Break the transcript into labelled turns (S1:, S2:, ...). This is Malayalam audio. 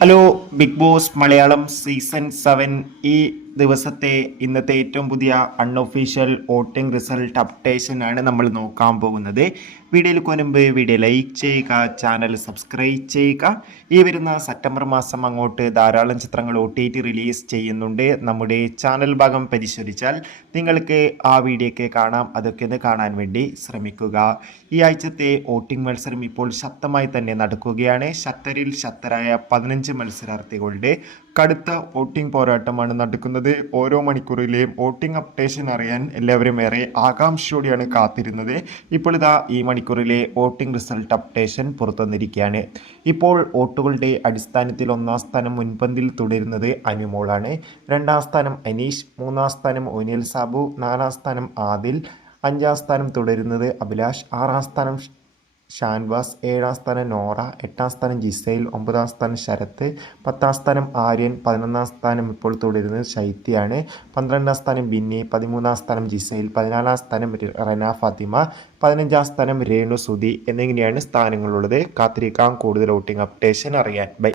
S1: Hello Big Boss Malayalam season seven ഈ ദിവസത്തെ ഇന്നത്തെ ഏറ്റവും പുതിയ അൺഒഫീഷ്യൽ വോട്ടിംഗ് റിസൾട്ട് അപ്ഡേഷൻ ആണ് നമ്മൾ നോക്കാൻ പോകുന്നത്. വീഡിയോയിൽ കൊനുമ്പ് വീഡിയോ ലൈക്ക് ചെയ്യുക ചാനൽ സബ്സ്ക്രൈബ് ചെയ്യുക. ഈ വരുന്ന സെപ്റ്റംബർ മാസം അങ്ങോട്ട് ധാരാളം ചിത്രങ്ങൾ ഒ റിലീസ് ചെയ്യുന്നുണ്ട്. നമ്മുടെ ചാനൽ ഭാഗം പരിശോധിച്ചാൽ നിങ്ങൾക്ക് ആ വീഡിയോയ്ക്ക് കാണാം. അതൊക്കെ ഒന്ന് കാണാൻ വേണ്ടി ശ്രമിക്കുക. ഈ ആഴ്ചത്തെ വോട്ടിംഗ് മത്സരം ഇപ്പോൾ ശക്തമായി തന്നെ നടക്കുകയാണ്. ശക്തരിൽ ശക്തരായ പതിനഞ്ച് മത്സരാർത്ഥികളുടെ കടുത്ത വോട്ടിംഗ് പോരാട്ടമാണ് നടക്കുന്നത്. ഓരോ മണിക്കൂറിലെയും വോട്ടിംഗ് അപ്ഡേഷൻ അറിയാൻ എല്ലാവരും ഏറെ ആകാംക്ഷയോടെയാണ് കാത്തിരുന്നത്. ഇപ്പോൾ ഇതാ ഈ മണിക്കൂറിലെ വോട്ടിംഗ് റിസൾട്ട് അപ്ഡേഷൻ പുറത്തുവന്നിരിക്കുകയാണ്. ഇപ്പോൾ വോട്ടുകളുടെ അടിസ്ഥാനത്തിൽ ഒന്നാം സ്ഥാനം മുൻപന്തിൽ തുടരുന്നത് അനുമോളാണ് രണ്ടാം സ്ഥാനം അനീഷ് മൂന്നാം സ്ഥാനം ഒനിയൽ സാബു നാലാം സ്ഥാനം ആദിൽ അഞ്ചാം സ്ഥാനം തുടരുന്നത് അഭിലാഷ് ആറാം സ്ഥാനം ഷാൻവാസ് ഏഴാം സ്ഥാനം നോറ എട്ടാം സ്ഥാനം ജിസൈൽ ഒമ്പതാം സ്ഥാനം ശരത്ത് പത്താം സ്ഥാനം ആര്യൻ പതിനൊന്നാം സ്ഥാനം ഇപ്പോൾ തുടരുന്നത് ശൈത്യാണ് പന്ത്രണ്ടാം സ്ഥാനം ബിന്നി പതിമൂന്നാം സ്ഥാനം ജിസൈൽ പതിനാലാം സ്ഥാനം റെന ഫാത്തിമ പതിനഞ്ചാം സ്ഥാനം രേണു സുധി എന്നിങ്ങനെയാണ് സ്ഥാനങ്ങളുള്ളത്. കാത്തിരിക്കാം. കൂടുതൽ വോട്ടിംഗ് അപ്ഡേഷൻ അറിയാൻ ബൈ.